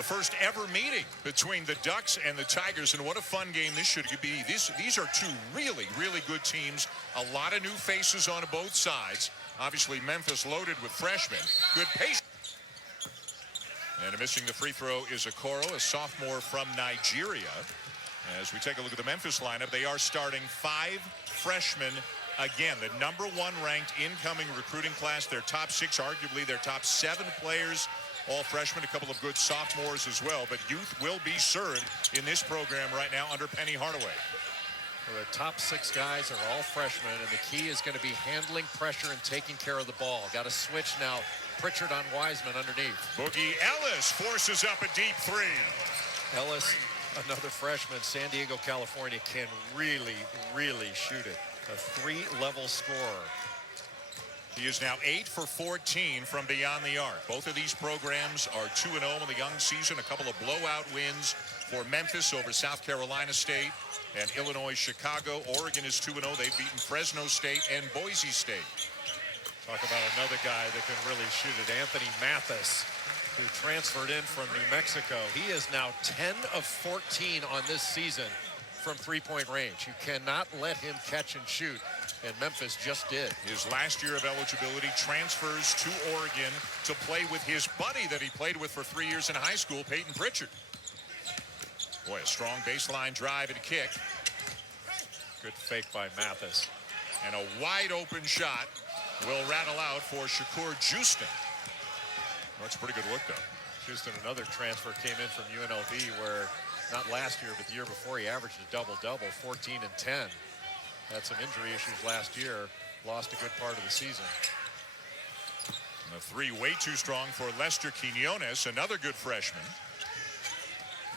the first ever meeting between the Ducks and the Tigers, and what a fun game this should be. These are two really, really good teams. A lot of new faces on both sides. Obviously, Memphis loaded with freshmen. Good pace. And missing the free throw is Okoro, a sophomore from Nigeria. As we take a look at the Memphis lineup, they are starting 5 freshmen. Again, the #1 ranked incoming recruiting class. Their top 6, arguably their top 7 players, all freshmen, a couple of good sophomores as well. But youth will be served in this program right now under Penny Hardaway. Well, the top 6 guys are all freshmen, and the key is going to be handling pressure and taking care of the ball. Got to switch now. Pritchard on Wiseman underneath. Boogie Ellis forces up a deep 3. Ellis, another freshman, San Diego, California, can really, really shoot it. A 3-level scorer. He is now 8 for 14 from beyond the arc. Both of these programs are 2-0 in the young season. A couple of blowout wins for Memphis over South Carolina State and Illinois, Chicago. Oregon is 2-0. They've beaten Fresno State and Boise State. Talk about another guy that can really shoot it. Anthony Mathis, who transferred in from New Mexico. He is now 10 of 14 on this season from three-point range. You cannot let him catch and shoot, and Memphis just did. His last year of eligibility, transfers to Oregon to play with his buddy that he played with for 3 years in high school, Peyton Pritchard. Boy, a strong baseline drive and kick. Good fake by Mathis. And a wide open shot will rattle out for Shakur Houston. That's a pretty good look, though. Houston, another transfer, came in from UNLV, where not last year, but the year before, he averaged a double-double, 14 and 10. Had some injury issues last year, lost a good part of the season. And the 3 way too strong for Lester Quinones, another good freshman.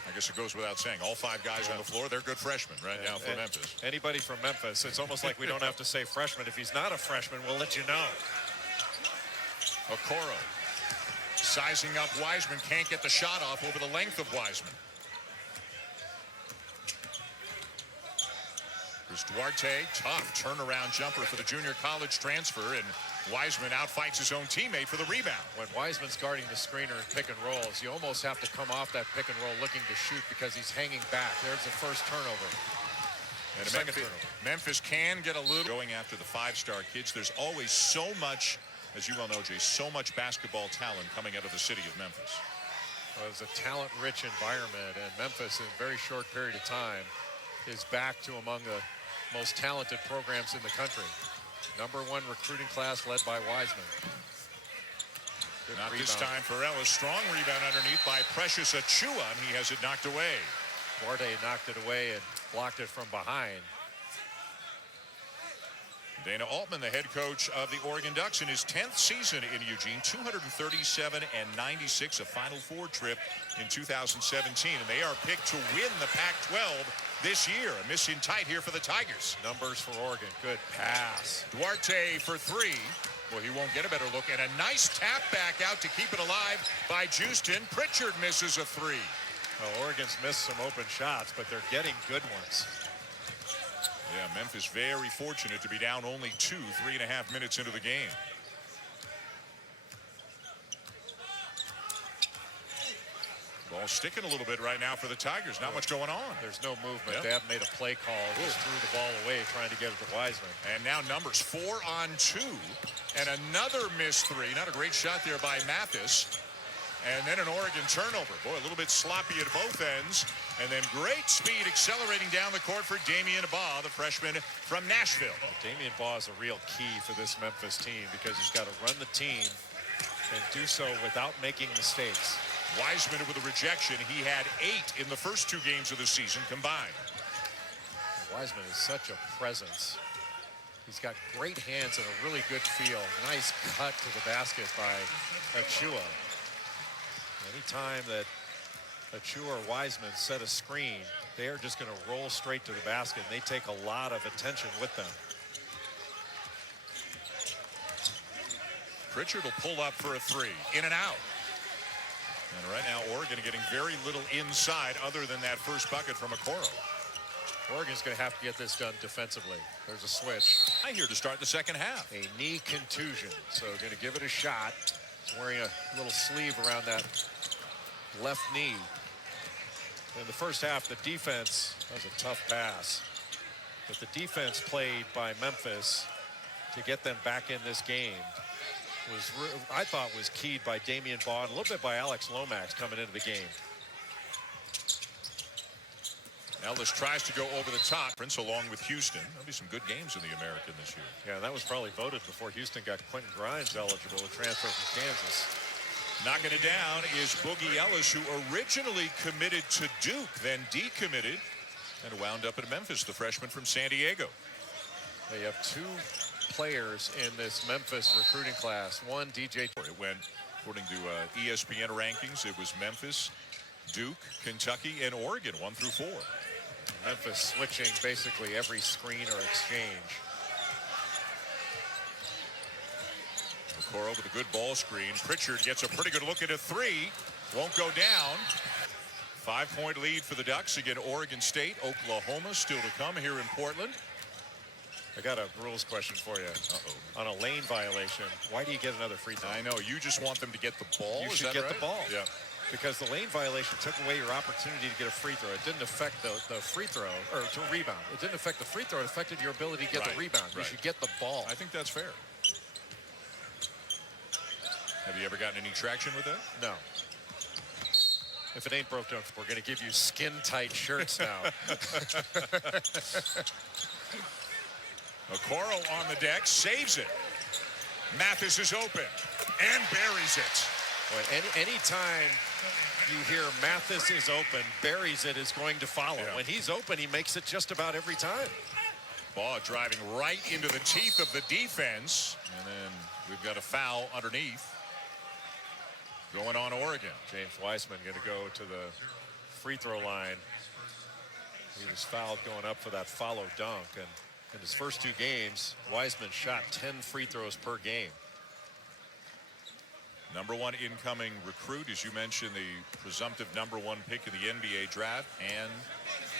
I guess it goes without saying, all 5 guys on the floor, they're good freshmen right now for Memphis. Anybody from Memphis, it's almost like we don't have to say freshman. If he's not a freshman, we'll let you know. Okoro sizing up Wiseman, can't get the shot off over the length of Wiseman. Chris Duarte, tough turnaround jumper for the junior college transfer, and Wiseman outfights his own teammate for the rebound. When Wiseman's guarding the screener in pick and rolls, you almost have to come off that pick and roll looking to shoot because he's hanging back. There's the first turnover. And Memphis can get a little going after the 5-star kids. There's always so much, as you well know, Jay, so much basketball talent coming out of the city of Memphis. Well, it's a talent-rich environment, and Memphis, in a very short period of time, is back to among the most talented programs in the country. #1 recruiting class led by Wiseman. Good Not rebound. this time for Ellis. Strong rebound underneath by Precious Achua, and he has it knocked away. Duarte knocked it away and blocked it from behind. Dana Altman, the head coach of the Oregon Ducks, in his 10th season in Eugene, 237 and 96, a Final Four trip in 2017, and they are picked to win the Pac-12 this year. A miss in tight here for the Tigers. Numbers for Oregon. Good pass. Duarte for 3. Well, he won't get a better look, and a nice tap back out to keep it alive by Houston. Pritchard misses a 3. Well, Oregon's missed some open shots, but they're getting good ones. Yeah, Memphis very fortunate to be down only 3.5 minutes into the game. Ball sticking a little bit right now for the Tigers. Not much going on. There's no movement. Yep. They haven't made a play call. Just threw the ball away trying to get it to Wiseman. And now numbers 4 on 2. And another missed 3. Not a great shot there by Mathis. And then an Oregon turnover. Boy, a little bit sloppy at both ends. And then great speed accelerating down the court for Damian Baugh, the freshman from Nashville. Damian Baugh is a real key for this Memphis team because he's got to run the team and do so without making mistakes. Wiseman with a rejection. He had 8 in the first 2 games of the season combined. Wiseman is such a presence. He's got great hands and a really good feel. Nice cut to the basket by Achua. Anytime that Achua or Wiseman set a screen, they are just going to roll straight to the basket, and they take a lot of attention with them. Pritchard will pull up for a 3. In and out. And right now, Oregon getting very little inside other than that first bucket from Okoro. Oregon's going to have to get this done defensively. There's a switch. Here to start the second half. A knee contusion, so going to give it a shot. He's wearing a little sleeve around that left knee. In the first half, the defense, that was a tough pass, but the defense played by Memphis to get them back in this game I thought was keyed by Damian Baugh, a little bit by Alex Lomax coming into the game. Ellis tries to go over the top, along with Houston. There'll be some good games in the American this year. Yeah, that was probably voted before Houston got Quentin Grimes eligible to transfer from Kansas. Knocking it down is Boogie Ellis, who originally committed to Duke, then decommitted, and wound up at Memphis, the freshman from San Diego. They have two players in this Memphis recruiting class. One, DJ. It went, according to ESPN rankings, it was Memphis, Duke, Kentucky, and Oregon, 1 through 4. Memphis switching basically every screen or exchange. Okoro with a good ball screen. Pritchard gets a pretty good look at a three. Won't go down. 5-point lead for the Ducks against Oregon State. Oklahoma still to come here in Portland. I got a rules question for you. On a lane violation, why do you get another free throw? I know, you just want them to get the ball. You Is should that get right? the ball. Yeah. Because the lane violation took away your opportunity to get a free throw. It didn't affect the free throw, or to rebound. It didn't affect the free throw. It affected your ability to get the rebound. You should get the ball. I think that's fair. Have you ever gotten any traction with that? No. If it ain't broke, don't. We're going to give you skin-tight shirts now. Okoro on the deck, saves it. Mathis is open and buries it. Boy, anytime you hear Mathis is open, buries it is going to follow. Yeah. When he's open, he makes it just about every time. Baugh driving right into the teeth of the defense. And then we've got a foul underneath. Going on Oregon. James Wiseman going to go to the free throw line. He was fouled going up for that follow dunk. And in his first 2 games, Wiseman shot 10 free throws per game. #1 incoming recruit, as you mentioned, the presumptive #1 pick in the NBA draft, and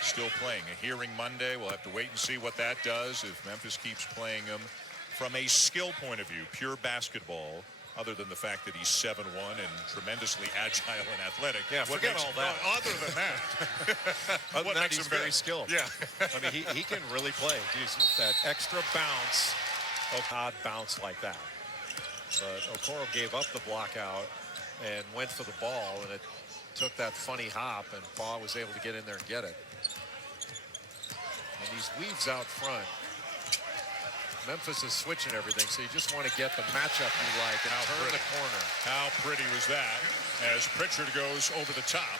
still playing. A hearing Monday. We'll have to wait and see what that does if Memphis keeps playing him from a skill point of view, pure basketball, other than the fact that he's 7'1" and tremendously agile and athletic. Yeah, forget all that. Other than that, other than that, he's very skilled. Yeah. I mean, he can really play. He's that extra bounce, odd bounce like that. But Okoro gave up the block out and went for the ball, and it took that funny hop, and Baugh was able to get in there and get it. And these weaves out front. Memphis is switching everything, so you just want to get the matchup you like and turn the corner. How pretty was that as Pritchard goes over the top,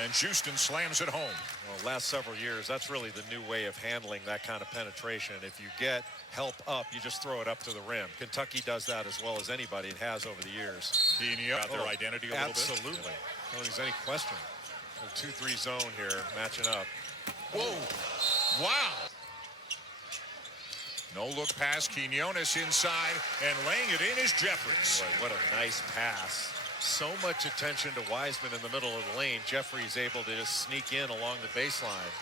and Houston slams it home. Well, last several years, that's really the new way of handling that kind of penetration. If you get help up, you just throw it up to the rim. Kentucky does that as well as anybody. It has over the years. Got their identity a little bit. Absolutely. I don't think there's any question. The 2-3 zone here matching up. Whoa. Wow. No look pass. Quinones inside, and laying it in is Jeffries. Boy, what a nice pass. So much attention to Wiseman in the middle of the lane. Jeffries able to just sneak in along the baseline.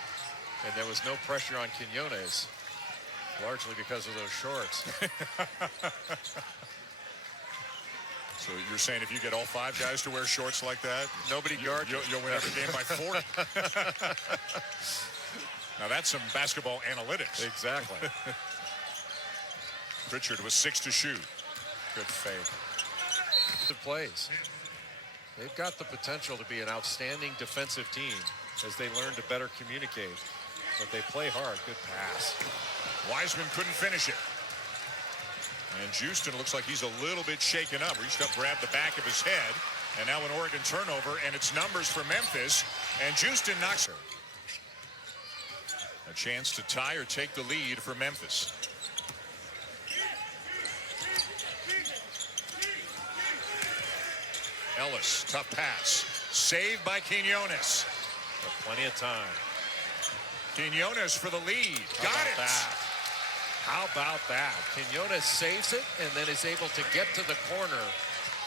And there was no pressure on Quinones, largely because of those shorts. So you're saying if you get all 5 guys to wear shorts like that, nobody guards you. You'll win every game by 40. Now that's some basketball analytics. Exactly. Pritchard with 6 to shoot. Good fake. The plays. They've got the potential to be an outstanding defensive team as they learn to better communicate. But they play hard. Good pass. Wiseman couldn't finish it. And Houston looks like he's a little bit shaken up. Reached up, grabbed the back of his head. And now an Oregon turnover, and it's numbers for Memphis. And Houston knocks her. A chance to tie or take the lead for Memphis. Ellis, tough pass. Saved by Quinones. Got plenty of time. Quinones for the lead. Got it. How about that? Quinones saves it and then is able to get to the corner.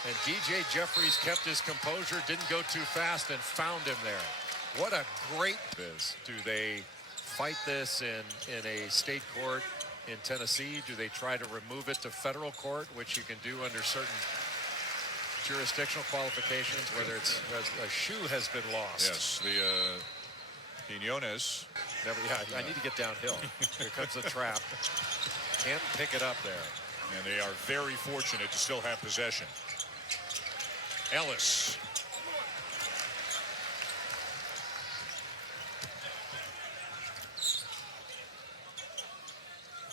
And DJ Jeffries kept his composure, didn't go too fast, and found him there. What a great is. Do they fight this in a state court in Tennessee? Do they try to remove it to federal court, which you can do under certain jurisdictional qualifications, whether it's a shoe has been lost. Yes, the Quinones. Never, I need to get downhill. Here comes the trap. Can't pick it up there. And they are very fortunate to still have possession. Ellis.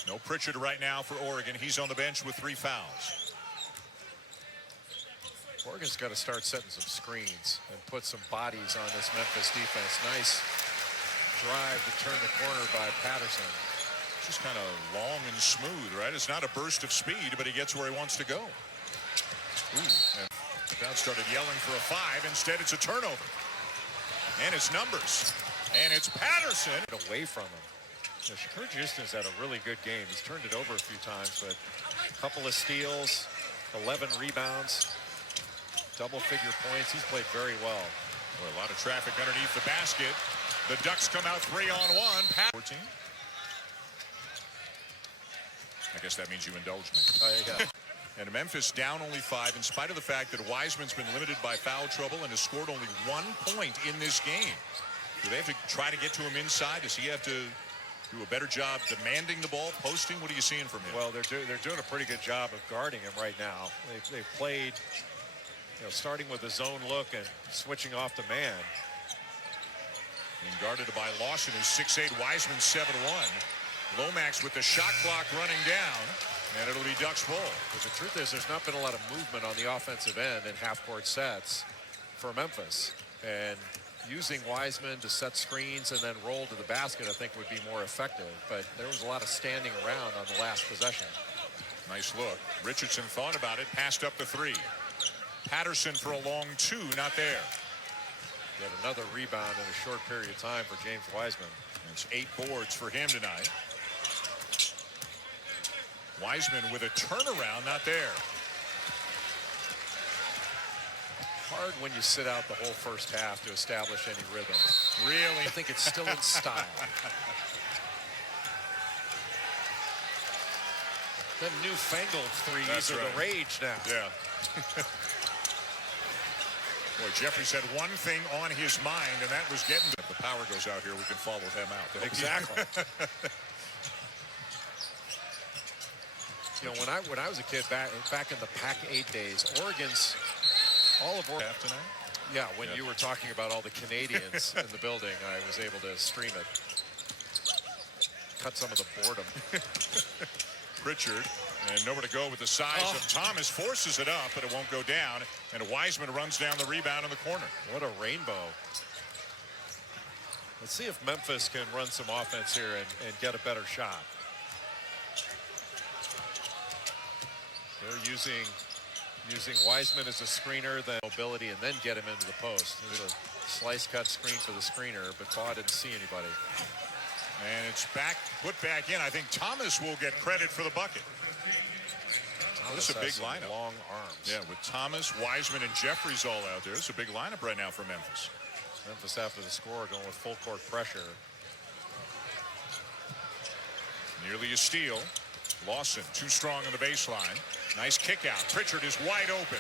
No Pritchard right now for Oregon. He's on the bench with 3 fouls. Oregon's got to start setting some screens and put some bodies on this Memphis defense. Nice drive to turn the corner by Patterson. Just kind of long and smooth, right? It's not a burst of speed, but he gets where he wants to go. Ooh, and the crowd started yelling for a 5. Instead, it's a turnover. And it's numbers. And it's Patterson. Away from him. Shakur Houston's had a really good game. He's turned it over a few times, but a couple of steals, 11 rebounds, double-figure points. He's played very well. Boy, a lot of traffic underneath the basket. The Ducks come out 3-on-1. 14. I guess that means you indulge me. Oh, yeah. And Memphis down only 5 in spite of the fact that Wiseman's been limited by foul trouble and has scored only 1 point in this game. Do they have to try to get to him inside? Does he have to do a better job demanding the ball, posting? What are you seeing from him? Well, they're doing a pretty good job of guarding him right now. They've played, starting with a zone look and switching off the man. Being guarded by Lawson, who's 6'8", Wiseman 7'1". Lomax with the shot clock running down, and it'll be Ducks ball. But the truth is, there's not been a lot of movement on the offensive end in half-court sets for Memphis. And using Wiseman to set screens and then roll to the basket, I think, would be more effective. But there was a lot of standing around on the last possession. Nice look. Richardson thought about it, passed up the 3. Patterson for a long 2, not there. Yet another rebound in a short period of time for James Wiseman. It's 8 boards for him tonight. Wiseman with a turnaround, not there. Hard when you sit out the whole first half to establish any rhythm. Really? I think it's still in style. The newfangled threes are the rage now. Yeah. Boy, Jeffries had one thing on his mind, and that was getting. If the power goes out here, we can follow them out. Exactly. when I was a kid back in the Pac-8 days, Oregon's all of Oregon. Tonight? Yeah, when you were talking about all the Canadians in the building, I was able to stream it. Cut some of the boredom. Pritchard, and nowhere to go with the size of Thomas, forces it up, but it won't go down, and Wiseman runs down the rebound in the corner. What a rainbow. Let's see if Memphis can run some offense here and get a better shot. They're using Wiseman as a screener, then mobility, and then get him into the post. There's a slice cut screen for the screener, but Baugh didn't see anybody. And it's put back in. I think Thomas will get credit for the bucket. This is a big lineup. Long arms. Yeah, with Thomas, Wiseman, and Jeffries all out there. It's a big lineup right now for Memphis. Memphis after the score going with full court pressure. Nearly a steal. Lawson too strong on the baseline. Nice kick out. Pritchard is wide open.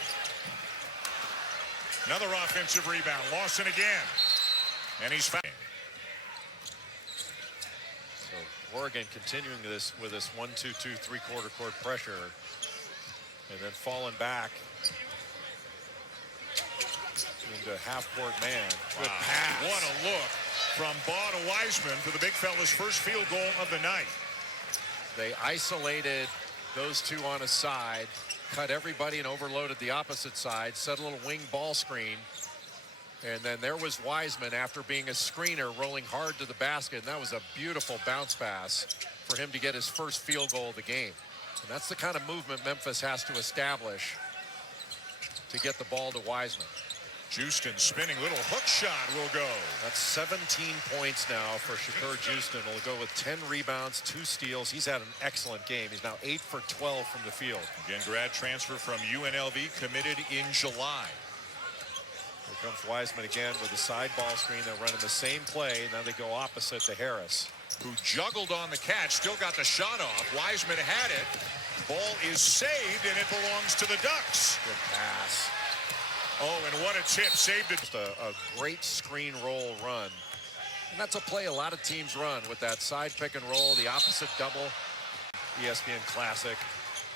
Another offensive rebound. Lawson again. And he's fouled. So Oregon continuing this with this 1-2-2 three-quarter court pressure. And then falling back into half-court man. Good pass. What a look from Baugh to Wiseman for the big fella's first field goal of the night. They isolated those two on a side, cut everybody and overloaded the opposite side, set a little wing ball screen. And then there was Wiseman after being a screener rolling hard to the basket. And that was a beautiful bounce pass for him to get his first field goal of the game. And that's the kind of movement Memphis has to establish to get the ball to Wiseman. Houston spinning, little hook shot will go. That's 17 points now for Shakur Houston. He'll go with 10 rebounds, 2 steals. He's had an excellent game. He's now 8 for 12 from the field. Again, grad transfer from UNLV, committed in July. Here comes Wiseman again with the side ball screen. They're running the same play. Now they go opposite to Harris, who juggled on the catch, still got the shot off. Wiseman had it. Ball is saved, and it belongs to the Ducks. Good pass. Oh, and what a tip. Saved it. Just a great screen roll run. And that's a play a lot of teams run with that side pick and roll, the opposite double. ESPN Classic.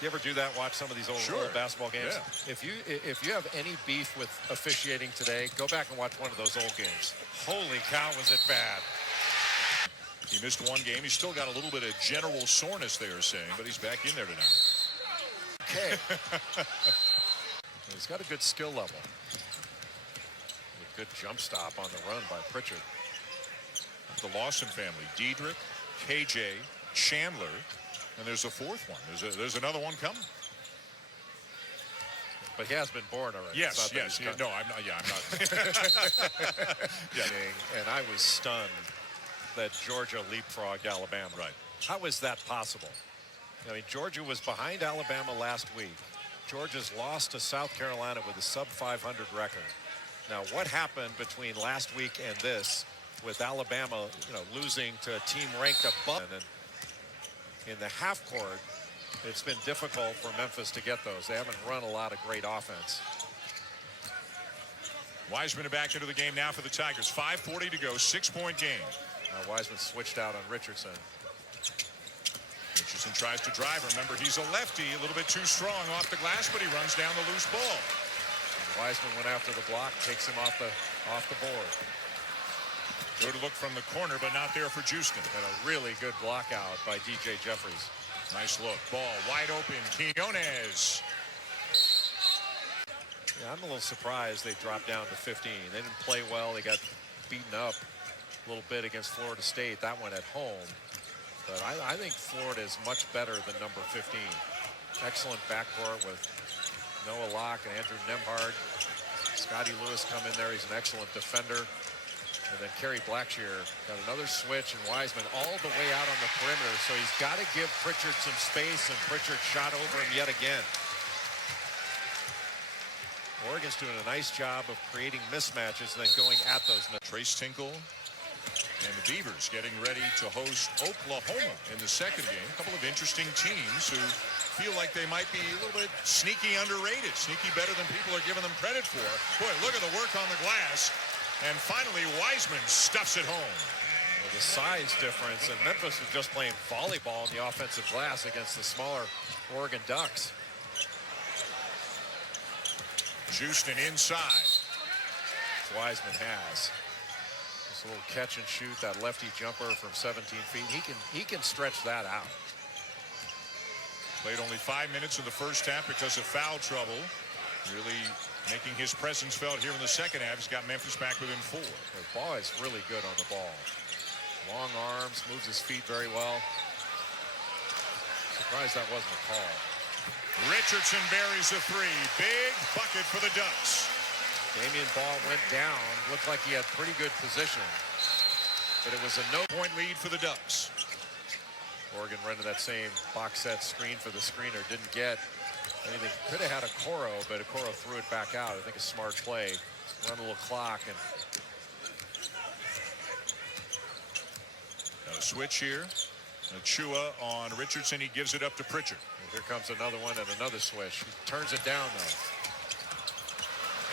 You ever do that? Watch some of these old basketball games? Yeah. If you have any beef with officiating today, go back and watch one of those old games. Holy cow, was it bad. He missed one game. He's still got a little bit of general soreness, they are saying, but he's back in there tonight. Okay. He's got a good skill level. A good jump stop on the run by Pritchard. The Lawson family, Diedrich, KJ, Chandler, and there's a fourth one. There's another one coming. But he has been born already. Yes, yes. No, I'm not. Yeah, I'm not. Yeah. And I was stunned that Georgia leapfrogged Alabama. Right. How is that possible? I mean, Georgia was behind Alabama last week. Georgia's lost to South Carolina with a sub-500 record. Now, what happened between last week and this with Alabama, losing to a team ranked above? And in the half court, it's been difficult for Memphis to get those. They haven't run a lot of great offense. Wiseman back into the game now for the Tigers. 5:40 to go, 6-point game. Now Wiseman switched out on Richardson. Richardson tries to drive. Remember, he's a lefty, a little bit too strong off the glass, but he runs down the loose ball. And Wiseman went after the block, takes him off the board. Good look from the corner, but not there for Houston. And a really good block out by DJ Jeffries. Nice look. Ball wide open. Quinones. Yeah, I'm a little surprised they dropped down to 15. They didn't play well. They got beaten up a little bit against Florida State. That one at home. But I think Florida is much better than number 15. Excellent backcourt with Noah Locke and Andrew Nembhard. Scotty Lewis come in there. He's an excellent defender. And then Kerry Blackshear got another switch, and Wiseman all the way out on the perimeter. So he's got to give Pritchard some space, and Pritchard shot over him yet again. Oregon's doing a nice job of creating mismatches and then going at those. Trace Tinkle and the Beavers getting ready to host Oklahoma in the second game. A couple of interesting teams who feel like they might be a little bit sneaky underrated, sneaky better than people are giving them credit for. Boy, look at the work on the glass. And finally, Wiseman stuffs it home. Well, the size difference, and Memphis was just playing volleyball in the offensive glass against the smaller Oregon Ducks. Houston inside. Wiseman has this little catch and shoot, that lefty jumper from 17 feet. He can stretch that out. Played only 5 minutes in the first half because of foul trouble. Really making his presence felt here in the second half. He's got Memphis back within 4. The ball is really good on the ball. Long arms, moves his feet very well. Surprised that wasn't a call. Richardson buries a 3. Big bucket for the Ducks. Damian Ball went down. Looked like he had pretty good position. But it was a no-point lead for the Ducks. Oregon running that same box set screen for the screener. Didn't get anything. Could have had a Okoro, but Okoro threw it back out. I think a smart play. Run a little clock. And a switch here. Achua on Richardson. He gives it up to Pritchard. And here comes another one and another switch. He turns it down, though.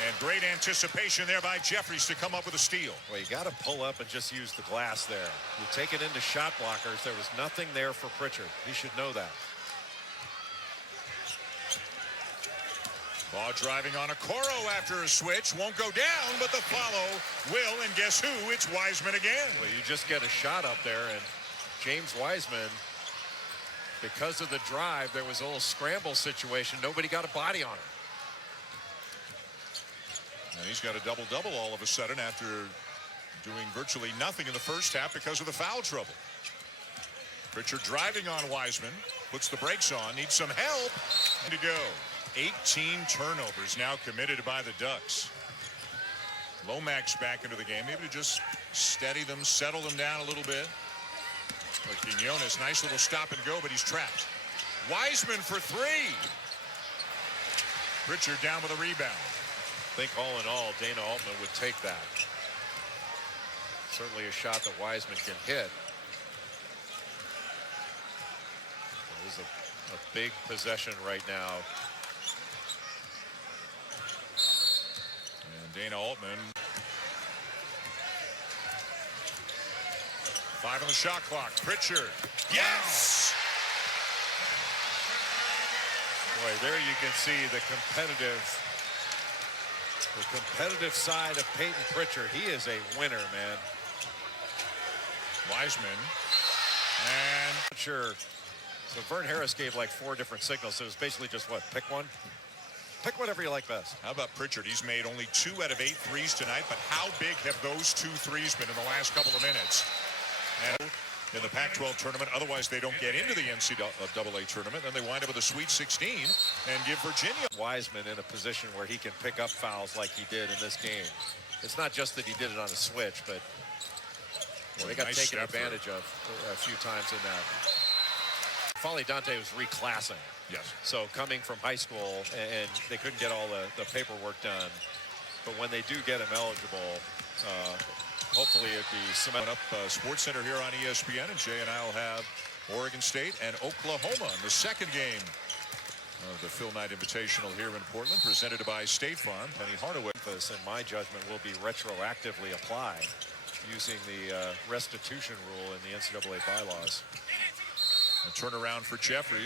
And great anticipation there by Jeffries to come up with a steal. Well, you got to pull up and just use the glass there. You take it into shot blockers. There was nothing there for Pritchard. He should know that. Ball driving on Okoro after a switch. Won't go down, but the follow will. And guess who? It's Wiseman again. Well, you just get a shot up there, and James Wiseman, because of the drive, there was a little scramble situation. Nobody got a body on him. And he's got a double-double all of a sudden after doing virtually nothing in the first half because of the foul trouble. Pritchard driving on Wiseman, puts the brakes on, needs some help. To go. 18 turnovers now committed by the Ducks. Lomax back into the game, maybe to just steady them, settle them down a little bit. But Quinones, nice little stop and go, but he's trapped. Wiseman for 3. Pritchard down with a rebound. I think all in all, Dana Altman would take that. Certainly a shot that Wiseman can hit. This is a big possession right now. Dana Altman. 5 on the shot clock. Pritchard. Yes! Boy, there you can see the competitive side of Peyton Pritchard. He is a winner, man. Wiseman. And Not sure. So Vern Harris gave like 4 different signals. So it was basically just what? Pick one? Pick whatever you like best. how about Pritchard? He's made only 2 out of 8 threes tonight, but how big have those 2 threes been in the last couple of minutes? And in the Pac-12 tournament, otherwise they don't get into the NCAA tournament, and they wind up with a Sweet 16 and give Virginia. Wiseman in a position where he can pick up fouls like he did in this game. It's not just that he did it on a switch, but they got Nice taken step advantage of a few times in that. Folly Dante was reclassing. Yes. So coming from high school, and they couldn't get all the paperwork done. But when they do get him eligible, hopefully it'd be Coming up, Sports Center here on ESPN, and Jay and I will have Oregon State and Oklahoma in the second game of the Phil Knight Invitational here in Portland, presented by State Farm. Penny Hardaway. Memphis, in my judgment, will be retroactively applied using the restitution rule in the NCAA bylaws. A turnaround for Jeffries.